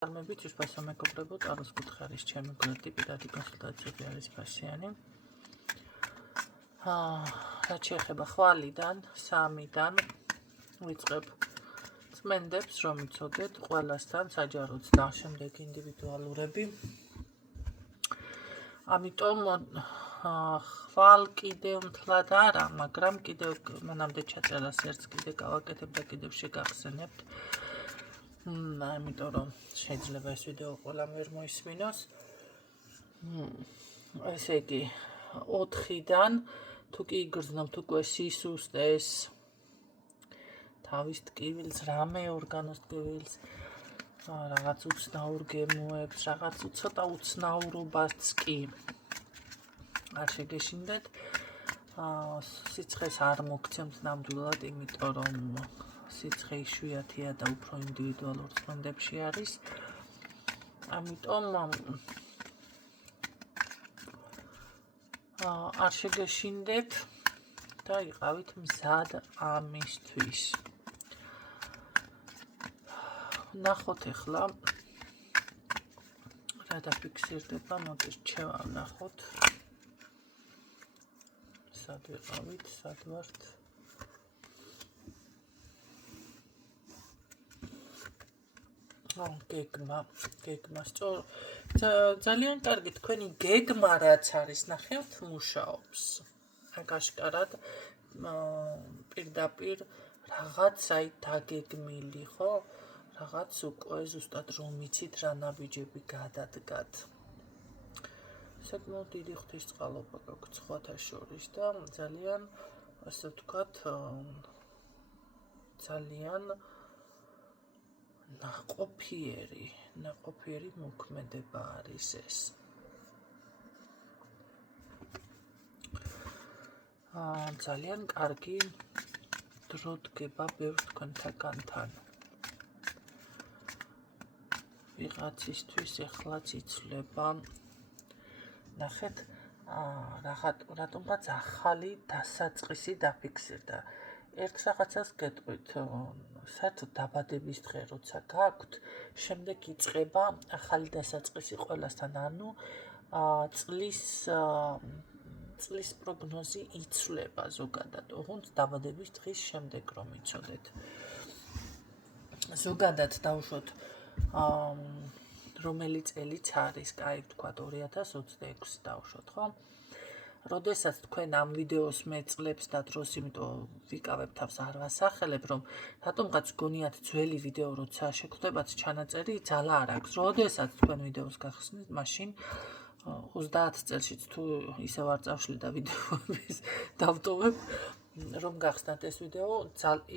წარმებით ვისფასო მეგობრებო, წაროს კუთხერის ჩემი გვერდი პირადი კონსულტაციები არის ფასიანი. რაც შეეხება ხვალიდან, 3-დან ვიწყებ წმენდებს, რომ იცოდეთ ყველასთან საჯაროდ და შემდეგ ინდივიდუალურები. ამიტომ ხვალ კიდევ მთლად არა, მაგრამ კიდევ მანამდე ჩაწერას ერთს კიდე გავაკეთებ და კიდევ შეგახსენებთ. ამიტომ რომ შეიძლება ეს ვიდეო ყველამ ვერ მოისმინოს. ესე იგი 4-დან თუ კი იგრძნობთ უკვე სისუსტეს, თავის ტკივილს, რამე ორგანოს ტკივილს, რაღაც უცნაურ გემოებს, რაღაც ცოტა უცნაურობაც კი არ შეგეშინდეთ. სიცხეს არ მოგცემთ ნამდვილად, იმიტომ რომ სიცხე იშვიათია და უფრო ინდივიდუალურ წმენდებში არის. ამიტომ არ შეგეშინდეთ და იყავით მზად ამისთვის. ნახოთ ახლა რა დაფიქსირდება, მოდით შევანახოთ. სად ვიყავით, სად ვართ? გეგმა სწორ ძალიან კარგი თქვენი გეგმა რაც არის, ნახევთ მუშაობს. აშკარად პირდაპირ რაღაც აი დაგეგმილი, ხო? რაღაც უკვე ზუსტად რომ იცით რა ნაბიჯები გადადგათ. საკმაოდ დიდი ღვთისწყალობა გაქვთ სხვათა შორის და ძალიან, ასე ვთქვათ, ძალიან ნაყოფიერი მოქმედება არის ეს. ძალიან კარგი დრო დგება ბევრ თქვენთაგანთან. ვიღაცისთვის ეხლაც იცვლება. ნახეთ, რატომღაც ახალი დასაწყისი დაფიქსირდა. ერთ რაღაცას გეტყვით, საერთოდ დაბადების დღე როცა გაქვთ, შემდეგ იწყება ახალი დასაწყისი ყველასთან, ანუ წლის პროგნოზი იცვლება ზოგადად, ოღონდ დაბადების დღის შემდეგ რომ იცოდეთ. ზოგადად დავუშვოთ რომელი წელიც არის, კაი ვთქვათ 2026 დავუშვოთ, ხო? როდესაც თქვენ ამ ვიდეოს მეწლებს და დროს, იმიტომ ვიკავებ თავს არ ვასახელებ, რომ რატომღაც გონიათ ძველი ვიდეო როცა შეგხვდებათ ჩანაწერი ძალა არ აქვს. როდესაც თქვენ ვიდეოს გახსნით, მაშინ 30 წელშიც თუ ისევ არ წავშლი და ვიდეოების დავტოვებ, რომ გახსნათ ეს ვიდეო,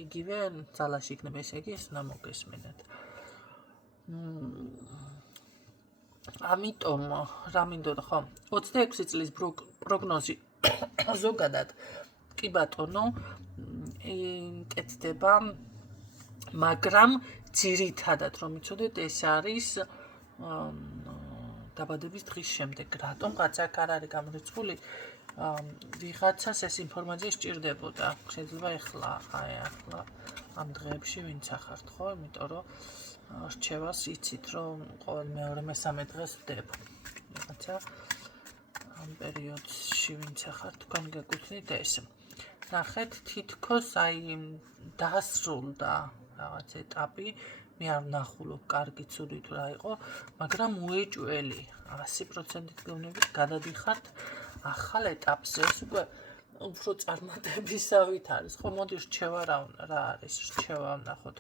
იგივე ძალაში იქნება, ესე იგი ეს უნდა მოგესმინეთ. ამიტომ რა მინდოდა, ხო? 26 წლის პროგნოზი ზოგადად კი ბატონო კეთდება, მაგრამ ძირითადად რომ იცოდეთ, ეს არის დაბადების დღის შემდეგ. რატომღაც აქ არ არის გამორიცხული, ვიღაცას ეს ინფორმაცია სჭირდებოდა. შეიძლება ახლა ამ დღეებში ვინც ახართ, ხო? იმიტომ რომ რჩევას იცით, რომ ყოველ მეორე-მესამე დღეს ვდებ. რაღაცა ამ პერიოდში ვინც ახართ, თქვენ გეკუთვნით ეს. ნახეთ, თითქოს აი დასრულდა რაღაც ეტაპი, მე არ ვნახულობ კარგი ცუდი თუ რა იყო, მაგრამ უეჭველი 100%-ით გეუბნებით, გადადიხართ ახალ ეტაპზე. ეს უკვე უფრო წარმატებისავით არის, ხო? მოდი რჩევა რა არის, რჩევა ვნახოთ.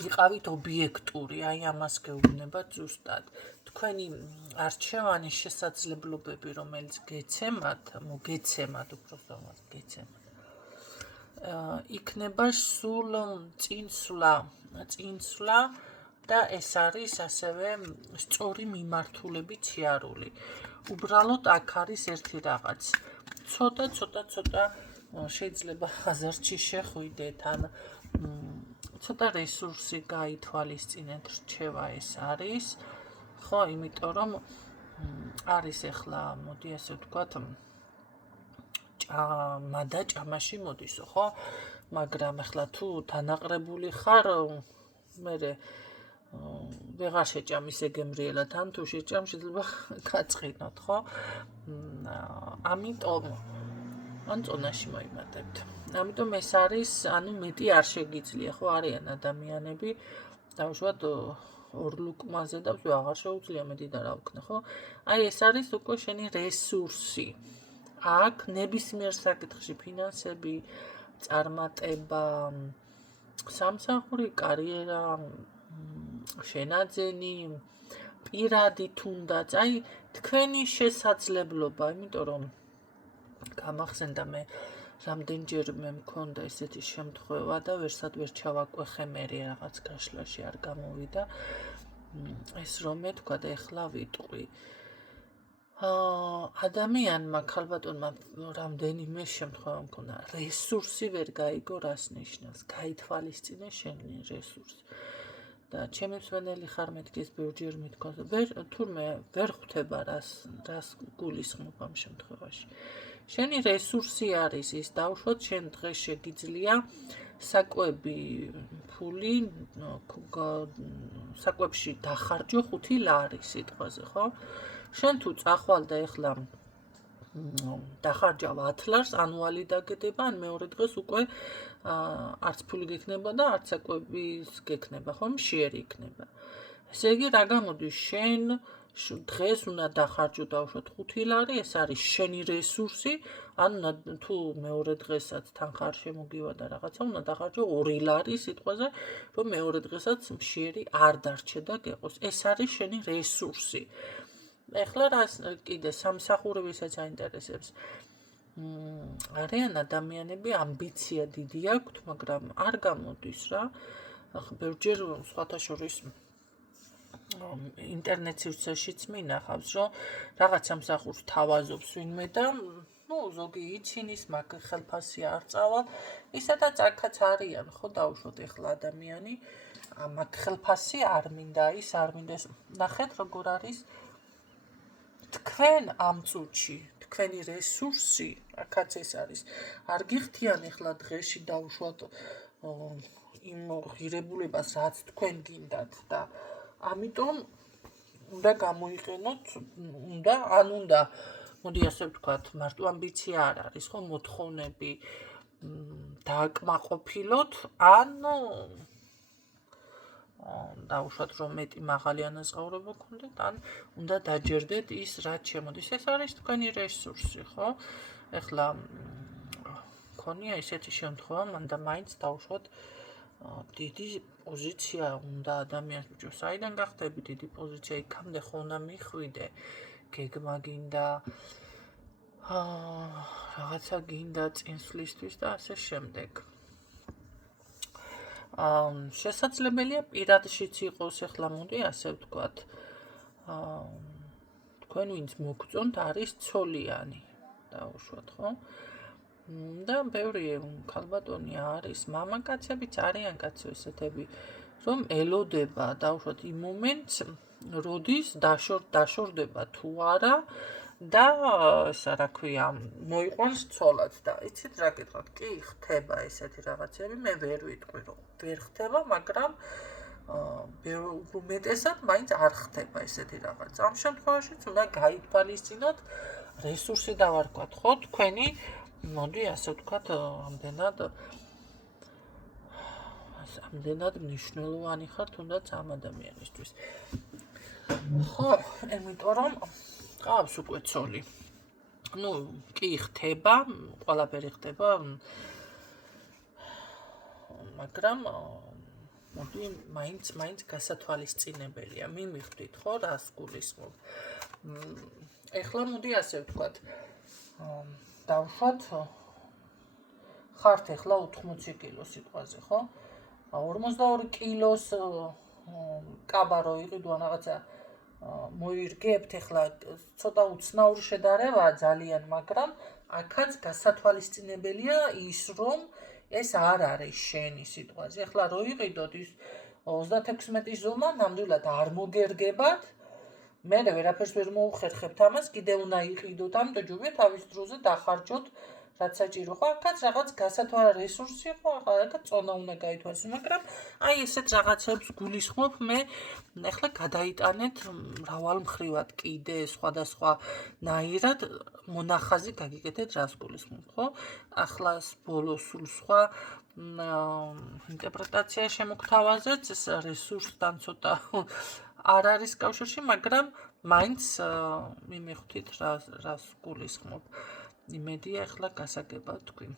იყავით ობიექტური, აი ამას გეუბნებათ ზუსტად. თქვენი არჩევანის შესაძლებლობები, რომელიც მოგეცემათ, უბრალოდ გეცემათ. იქნება სულ წინსვლა და ეს არის ასევე სწორი მიმართულებით სიარული. უბრალოდ აქ არის ერთი რაღაც. ცოტა შეიძლება ხაზარდში შეხვიდეთ, ან ცოტა რესურსი გაითვალისწინეთ, რჩევა ეს არის, ხო, იმიტომ რომ არის ახლა, მოდი ასე ვთქვათ, ჭამაში მოდისო, ხო? მაგრამ ახლა თუ დანაყრებული ხარ, მე ვეღარ შეჭამ ისე გემრიელად, ან თუ შეჭამ შეიძლება გაწყინოთ, ხო? ამიტომ ან წონაში მოიმატებთ. ამიტომ ეს არის, ანუ მეტი არ შეგიძლია, ხო, არიან ადამიანები, დავუშვათ ორ ლუკმაზე და აღარ შეუძლია მეტი და რა ვქნა, ხო? აი ეს არის უკვე შენი რესურსი. აქ ნებისმიერ საკითხში ფინანსები, წარმატება, სამსახური, კარიერა, შენაძენი, პირადი თუნდაც, აი თქვენი შესაძლებლობა, იმიტომ რომ გამახსენდა მე რამდენჯერმე მქონდა ესეთი შემთხვევა და ვერსად ვერ ჩავაკვეხე მე რაღაც გაშლაში არ გამოვიდა ეს რომ მე თქვა და ეხლა ვიტყვი ადამიანმა ქალბატონმა რამდენიმე შემთხვევა მქონდა რესურსი ვერ გაიგო რას ნიშნავს გაითვალისწინე შენი რესურსი და ჩემი მსმენელი ხარ მეთქის ბევრჯერ მithქოს თურმე ვერ ხვდება რას გულისხმობ ამ შემთხვევაში შენი რესურსი არის ის დავუშვათ შენ დღეს შეგიძლია საკვები ფული საკვებში დახარჯო 5 ლარი სიტყვაზე ხო შენ თუ წახვალ და ეხლა დახარჯავ 10 ლარს ანუალი დაგედება ან მეორე დღეს უკვე არც ფული გექნება და არც საკვების გექნება ხო მშიერი იქნება ესე იგი რა გამოდის შენ დღეს უნდა დახარჯო დავუშვათ 5 ლარი ეს არის შენი რესურსი ან თუ მეორე დღესაც თანხა არ შემოგივა და რაღაცა უნდა დახარჯო 2 ლარი სიტყვაზე რომ მეორე დღესაც მშიერი არ დარჩე და გეყოს ეს არის შენი რესურსი ეხლა რას კიდე სამსახურებისაც აინტერესებს არიან ადამიანები ამბიცია დიდი აქვთ მაგრამ არ გამოდის რა ახლა ბევრჯერ სხვათა შორის ინტერნეტ სივრცეშიც მინახავს რომ რაღაც სამსახურს თავაზობს ვინმე და ზოგი იცინის მაგ ხელფასი არ წავალ ისედაც აქაც არიან ხო დავუშვოთ ეხლა ადამიანი მაგ ხელფასი არ მინდა ის არ მინდა ნახეთ როგორ არის თქვენ ამ წუთში თქვენი რესურსი აქაც ეს არის არ გიხდიან ეხლა დღეში დავუშვათ იმ ღირებულებას რაც თქვენ გინდათ და ამიტომ უნდა გამოიყენოთ უნდა მოდი ასე ვთქვათ მარტო ამბიცია არ არის ხო მოთხოვნები დააკმაყოფილოთ ან დავუშვათ რომ მეტი მაღალი ანაზღაურება გქონდეთ ან უნდა დაჯერდეთ ის რაც შემოდის ეს არის თქვენი რესურსი ხო ეხლა მქონია ისეთი შემთხვევა მანდა მაინც დავუშვათ დიდი პოზიცია უნდა ადამიანს ბიჭო საიდან გახდები დიდი პოზიცია იქამდე ხო უნდა მიხვიდე გეგმა გინდა რაღაცა გინდა წინსვლისთვის და ასე შემდეგ შესაძლებელია პირადშიც იყოს ეხლა მოდი ასე ვთქვათ თქვენ ვინც მოგწონთ არის ცოლიანი დავუშვათ ხო და ბევრი ქალბატონი არის მამაკაცებიც არიან კაცო ესეთები რომ ელოდება დავუშვათ იმ მომენტს როდის დაშორდება თუ არა და ესა რა ქვია მოიყვანს ცოლად და იცით რა გითხრათ კი ხდება ესეთი რაღაცები მე ვერ ვიტყვი რომ ვერ ხდება მაგრამ უმეტესად მაინც არ ხდება ესეთი რაღაც ამ შემთხვევაშიც უნდა გაითვალისწინოთ რესურსი დავარქვათ ხო თქვენი მოდი ასე ვთქვათ ამდენად მნიშვნელოვანი ხარ თუნდაც ამ ადამიანისთვის ხო იმიტომ რომ ყავს უკვე ცოლი კი ხდება ყველაფერი ხდება მაგრამ მოდი მაინც გასათვალისწინებელია მიმიხვდით ხო რას გულისხმობ ეხლა მოდი ასე ვთქვათ დავუშვათ ხართ ეხლა 80 კილო სიტყვაზე ხო 42 კილოს კაბა რო იყიდო რაღაცა მოირგებთ ეხლა ცოტა უცნაური შედარებაა ძალიან მაგრამ აქაც გასათვალისწინებელია ის რომ ეს არ არის შენი სიტყვაზე ეხლა რო იყიდოთ ის 36 ზომა ნამდვილად არ მოგერგებათ მე ვერაფერს ვერ მოუხერხებთ ამას კიდე უნდა იყიდოთ ამიტომ ჯობია თავის დროზე დახარჯოთ რაც საჭირო ხო, აქაც რაღაც გასათვალა რესურსი ხო, ახლა წონა უნდა გაითვალისო, მაგრამ აი ესეთ რაღაცებს გულისხმობ მე, ეხლა გადაიტანეთ მრავალ მხრივად კიდე სხვადასხვა ნაირად მონახაზი გაგიკეთეთ რას გულისხმობ, ხო? ახლა ბოლოს სულ სხვა ინტერპრეტაცია შემოგთავაზეთ, ეს რესურსთან ცოტა არ არის კავშირში, მაგრამ მაინც მიმეხვდით რას გულისხმობ. იმედია ახლა გასაგებად თქვი.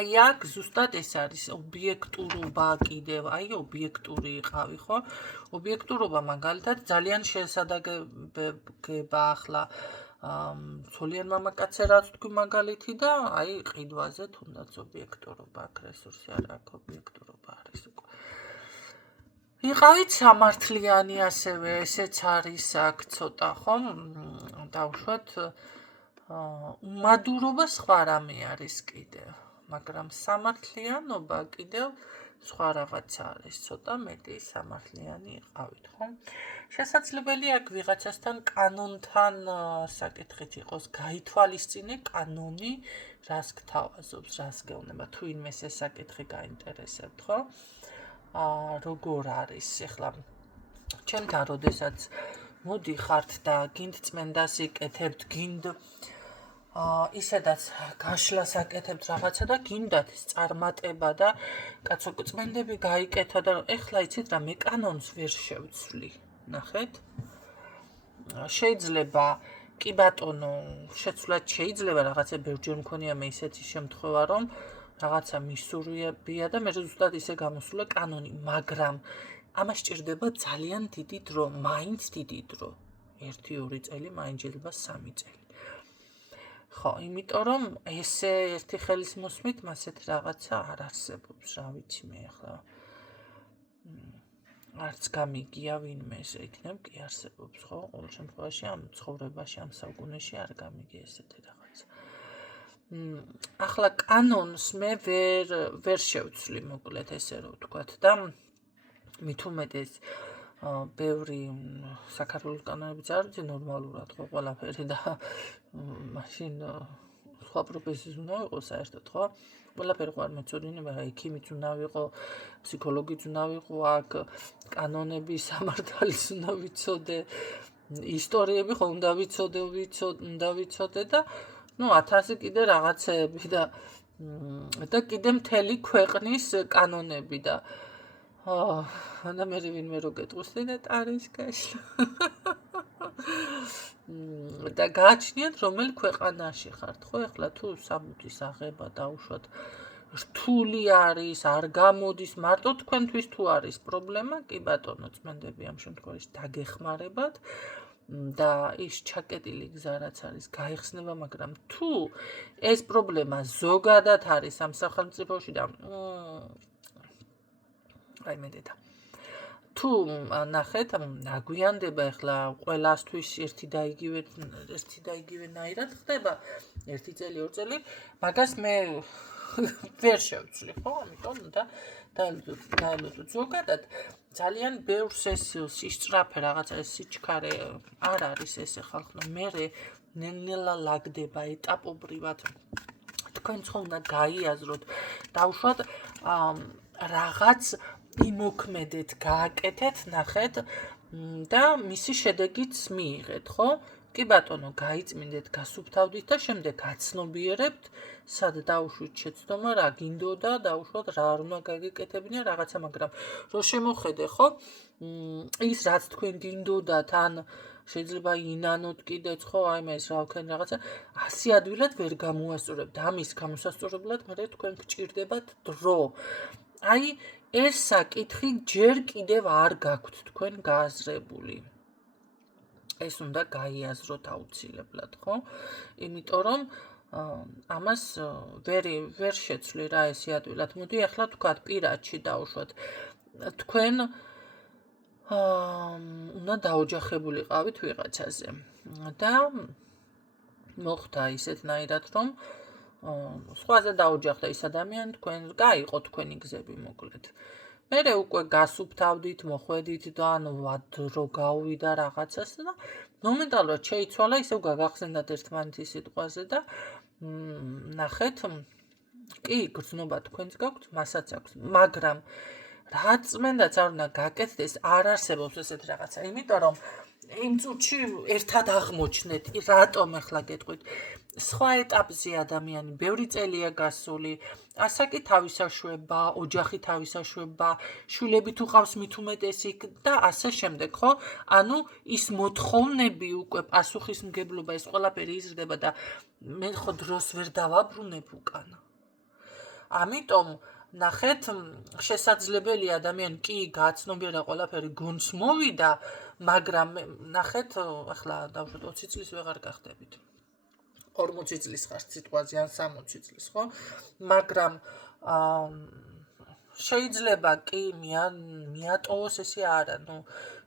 აი აქ ზუსტად ეს არის ობიექტურობა კიდევ, აი ობიექტური იყავი, ხო? ობიექტურობა მაგალითად ძალიან შესაძაგება ახლა ცოლიან მამაკაცზე რაც თქვი მაგალითი და აი ყიდვაზე თუნდაც ობიექტურობა აქ რესურსი არ აქვს, ობიექტურობა არის უკვე. იყავით სამართლიანი ასევე, ესეც არის აქ ცოტა, ხო? დავუშვათ უმადურობა სხვა რამე არის კიდევ, მაგრამ სამართლიანობა კიდევ სხვა რაღაცა არის, ცოტა მეტი სამართლიანი იყავით, ხო? შესაძლებელია აქ ვიღაცასთან კანონთან საკითხით იყოს, გაითვალისწინე კანონი, რას გთავაზობს, რას გეუბნება, თუ ინმეს ეს საკითხი გაინტერესებთ, ხო? როგორ არის, ეხლა ჩემთან როდესაც მოდიხართ და გინდ წმენდას იკეთებთ, გინდ ისედაც გაშლას აკეთებთ რაღაცა და გინდათ ეს წარმატება და კაცო წმენდები გაიკეთა და ეხლა იცით რა მე კანონს ვერ შევცვლი, ნახეთ? შეიძლება კი ბატონო, შეცვლად შეიძლება რაღაცა ბევრჯერ მქონია მე ისეთი შემთხვევა, რომ რაღაცა მისურვებია და მე ზუსტად ისე გამოსულა კანონი, მაგრამ ამას სჭირდება ძალიან დიდი დრო, მაინც დიდი დრო. 1-2 წელი, მაინც შეიძლება 3 წელი. ხო, იმიტომ რომ ესე ერთი ხელის მოსმით მასეთ რაღაცა არ არსებობს, რა ვიცი მე ახლა. არც გამიგია ვინმე ესე იქნებ, კი არსებობს, ხო? ყოველ შემთხვევაში ამ ცხოვრებაში, ამ საუკუნეში არ გამიგია ესეთი რაღაცა. ახლა კანონს მე ვერ შევცვლი, მოკლედ ესე რომ ვთქვათ და მით უმეტეს ბევრი საქართველოს კანონებიც არ ვიცი ნორმალურად ხო ყველაფერი და მაშინ სხვა პროფესიის უნდა ვიყო საერთოდ, ხო? ყველაფერი ხო არ მეცოდინება, რა ექიმიც უნდა ვიყო, ფსიქოლოგიც უნდა ვიყო, აქ კანონების სამართალის უნდა ვიცოდე, ისტორიები ხო უნდა ვიცოდე და ну 1000 კიდე რაღაცეები და კიდე მთელი ქვეყნის კანონები და და მე ვინმე რო გეტყვისდეთ არის გაშლა და გააჩნიათ რომელ ქვეყანაში ხართ, ხო? ეხლა თუ საბუთის აღება დაუშვათ რთული არის, არ გამოდის, მარტო თქვენთვის თუ არის პრობლემა, კი ბატონო, წმენდები ამ შემთხვევაში დაგეხმარებათ და ის ჩაკეტილი გზა რაც არის გაიხსნება, მაგრამ თუ ეს პრობლემა ზოგადად არის ამ სახელმწიფოში და აი მე დედა თუ ნახეთ, აგვიანდება ეხლა ყველასთვის ერთი და იგივე ნაირად ხდება 1 წელი, 2 წელი, მაგას მე ვერ შევცვლი, ხო? ამიტომ და დაელოდოთ ზოგადად ძალიან ბევრს ეს სისწრაფე რაღაცა ეს სიჩქარე არ არის ესე ხალხო, მერე ნელ-ნელა ლაგდება ეტაპობრივად თქვენ ხო უნდა გაიაზროთ, დავუშვათ რაღაც იმოქმედეთ, გააკეთეთ, ნახეთ და მისი შედეგიც მიიღეთ, ხო? კი ბატონო, გაიწმინდეთ, გასუფთავდით და შემდეგ გაცნობიერებთ, სად დაუშვით შეცდომა, რა გინდოდა, დაუშვათ რა არ უნდა გაგიკეთებინა რაღაცა, მაგრამ რო შემოხედე, ხო? ის რაც თქვენ გინდოდათ, ან შეიძლება ინანოთ კიდეც, ხო, აი მე ეს რა ვქენ რაღაცა, 100 ადვილად ვერ გამოასწორებთ. ამის გამოსასწორებლად მე თქვენ გჭირდებათ დრო. აი ეს საკითხი ჯერ კიდევ არ გაქვთ თქვენ გააზრებული. ეს უნდა გაიაზროთ აუცილებლად, ხო? იმიტომ რომ ამას ვერ შეცვლი რა ესე ადვილად. მოდი ახლა თქვათ პირადში დავუშვათ. თქვენ უნდა დაოჯახებულიყავით ვიღაცაზე და მოხდა ისეთნაირად რომ სხვაზე დაოჯახდა ის ადამიანი, თქვენ გაიყო თქვენი გზები მოკლედ. მერე უკვე გასუფთავდით, მოხვედით და დრო გავიდა რაღაცას და მომენტალურად შეიცვალა, ისევ გაგახსენდათ ერთმანეთის სიტყვაზე და ნახეთ, კი, გრძნობა თქვენს გაქვთ, მასაც აქვს, მაგრამ რაც მენდაც არ უნდა გაკეთდეს, არ არსებობს ესეთ რაღაცა, იმიტომ რომ იმ წუთში ერთად აღმოჩნდეთ, რატომ ახლა გეტყვით, სხვა ეტაპზე ადამიანი, ბევრი წელია გასული, ასაკი თავისაშვება, ოჯახი თავისაშვება, შვილები თუ ყავს მით უმეტესი და ასე შემდეგ, ხო? ანუ ის მოთხოვნები უკვე პასუხისმგებლობა, ეს ყველაფერი იზრდება და მე ხო დროს ვერ დავაბრუნებ უკან. ამიტომ ნახეთ, შესაძლებელი ადამიანი კი გააცნობიერა ყველაფერი, გონს მოვიდა, მაგრამ ნახეთ, ახლა დავუშვათ 20 წლის ვეღარ გახდებით. 40 წლის ხარ სიტყვაზე ან 60 წლის, ხო? მაგრამ შეიძლება კი მიატოვოს ესე არა,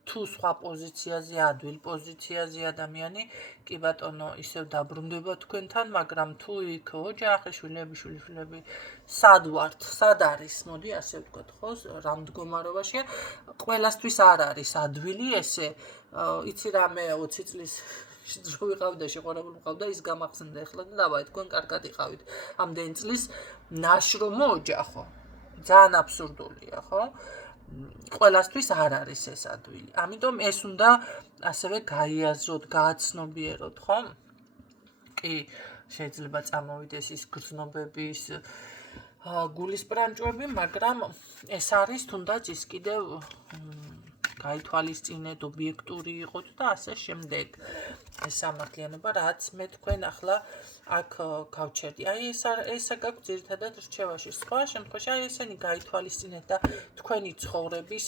თუ სხვა პოზიციაზე, ადვილ პოზიციაზე ადამიანი, კი ბატონო, ისევ დაბრუნდება თქვენთან, მაგრამ თუ იქ ოჯახი, შვილები, სად ვართ, სად არის, მოდი ასე ვთქვათ, ხო, რა მდგომარეობაშია, ყველასთვის არ არის ადვილი ესე, იცი რა, მე 20 წლის რო ვიყავდა, შეყვარებული მყავდა, ის გამახსენდა ახლა და დავაი, თქვენ კარგად იყავით. ამდენი წლის ნაშრომო ოჯახო. ძალიან აბსურდულია, ხო? ყველასთვის არ არის ეს ადვილი. ამიტომ ეს უნდა ასევე გაიაზროთ, გააცნობიეროთ, ხო? კი, შეიძლება წამოვიდეს ის გრძნობების გულის პრანჭვები, მაგრამ ეს არის თუნდაც ის კიდევ გაითვალისწინეთ, ობიექტური იყოთ და ასე შემდეგ. ეს სამართლიანობა, რაც მე თქვენ ახლა აქ გავჩერდი. აი ესა გაქვთ ძირითადად რჩევაში. სხვა შემთხვევაში აი ესენი გაითვალისწინეთ და თქვენი ცხოვრების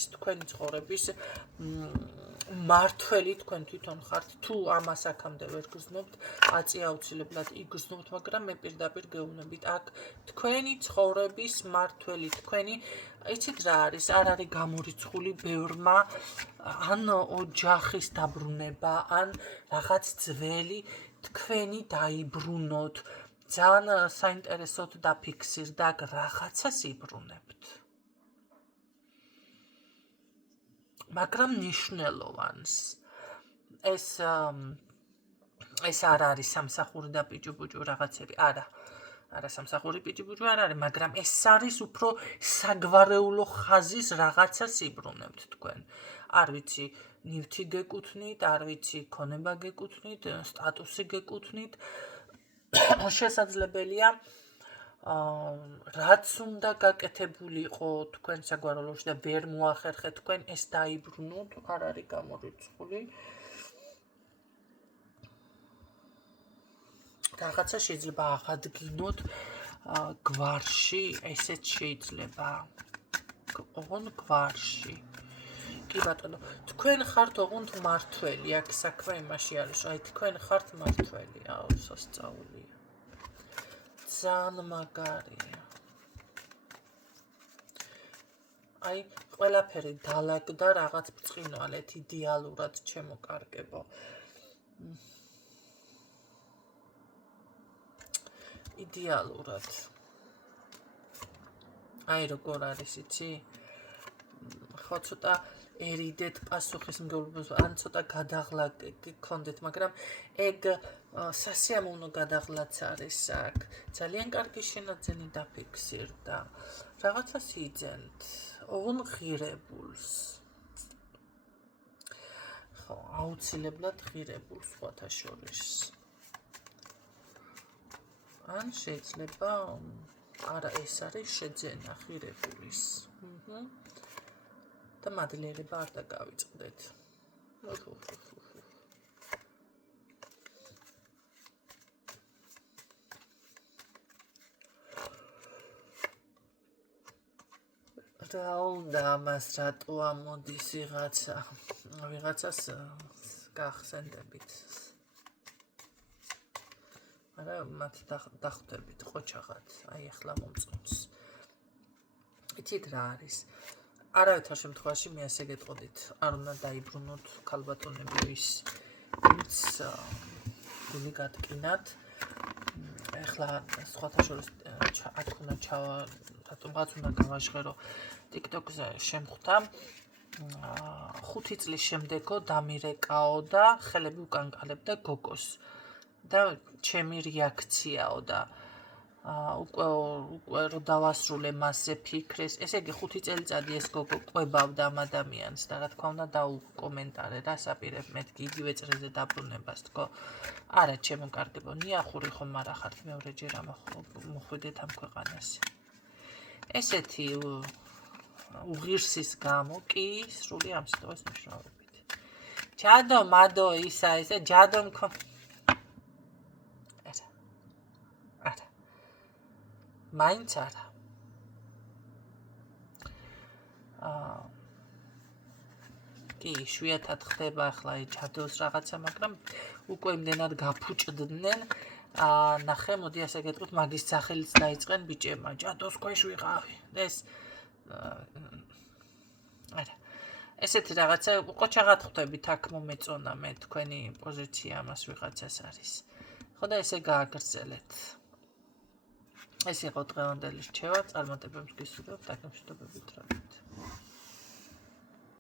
მართველი თქვენ თვითონ ხართ. თუ ამას აქამდე ვერ გრძნობთ, აწი აუცილებლად იგრძნობთ, მაგრამ მე პირდაპირ გეუბნებით, აქ თქვენი ცხოვრების მართველი, თქვენი იცით რა არის, არ არის გამორიცხული ბევრმა ან ოჯახის დაბრუნება, ან რაღაც ძველი თქვენი დაიბრუნოთ. ძალიან საინტერესოდ დაფიქსირდა, რაღაცას იბრუნებთ. მაგრამ მნიშვნელოვანს. ეს არ არის სამსახური და პიჭუ-პუჭუ რაღაცები, არა სამსახური პიჭუ-პუჭუ არ არის, მაგრამ ეს არის უფრო საგვარეულო ხაზის რაღაცას იბრუნებთ თქვენ. არ ვიცი, ნივთი გეკუთვნით, არ ვიცი, ქონება გეკუთვნით, სტატუსი გეკუთვნით. შესაძლებელია რაც უნდა გაკეთებულიყო თქვენ საგვარეულოში და ვერ მოახერხეთ თქვენ, ეს დაიბრუნოთ, არ არის გამორიცხული. რაღაცა შეიძლება აღადგინოთ გვარში, ესეც შეიძლება. ოღონდ გვარში. კი ბატონო, თქვენ ხართ ოღონდ მართველი, აქ საქმე იმაში არის, აი თქვენ ხართ მართველი, სასწაულია. ძალიან მაგარია. აი, ყველაფერი დალაგდა რაღაც ბრწყინვალეთ, იდეალურად ჩემოკარგებო. იდეალურად. აი, როგორ არის, იცი? ხო, ცოტა ერიდეთ პასუხისმგებლობას, ან ცოტა გადაღლა გქონდეთ, მაგრამ ეგ სასიამოვნო გადაღლაც არის აქ. ძალიან კარგი შენაძენი დაფიქსირდა. რაღაცას იძენთ, ოღონ ღირებულს. ხო, აუცილებლად ღირებულს სხვათა შორის. ან შეიძლება არა, ეს არის შეძენა ღირებულის. და მადლიერება არ დაგავიწყდეთ. რა უნდა ამას რატო ამოდის ვიღაცას გახსენდებით. არა, მათ დახვდებით ყოჩაღად, აი ახლა მომწონს. იცით რა არის? არავითარ შემთხვევაში მე ასე გეტყოდით, არ უნდა დაიბრუნოთ ქალბატონები, ვინც გული გატკინათ. ახლა სხვათა შორის აქ უნდა რატომღაც უნდა გავაჟღერო TikTok-ზე შემხვდა 5 წლის შემდეგო დამირეკაო და ხელები უკანკალებდა გოგოს. და ჩემი რეაქციაო და უკვე რო დავასრულე მასზე ფიქრეს, ესე იგი 5 წელიწადი ეს გოგო ყვებავდა ამ ადამიანს და რა თქმა უნდა დაუკომენტარე, რას აპირებ მეთქი იგივე წრეზე დაბრუნებას თქო. არა, ჩემო კარგებო, ნიახური ხომ არა ხართ მეორეჯერ მოხვიდეთ ამ ქვეყანაზე. ესეთი უღირსის გამო კი სრული ამ სიტუაციის მნიშვნელობით. ჯადო, მადო, ისა, ჯადო არა. მაინც არა. კი, შვიათად ხდება ახლა ჯადოს რაღაცა, მაგრამ უკვე იმდენად გაფუჭდნენ. ნახე, მოდი ასე გეტყვით, მაგის სახელიც დაიწყენ ბიჭებმა. ჯადოს ქვეშ ვიყავი. ეს არა. ესეთი რაღაცა ყოჩაღად ხვდებით აქ მომეწონა მე თქვენი პოზიცია ამას ვიღაცას არის. ხო და ესე გააგრძელეთ. ეს იყო დღევანდელი რჩევა, წარმატებებს გისურვებთ, დაგემშვიდობებით რა.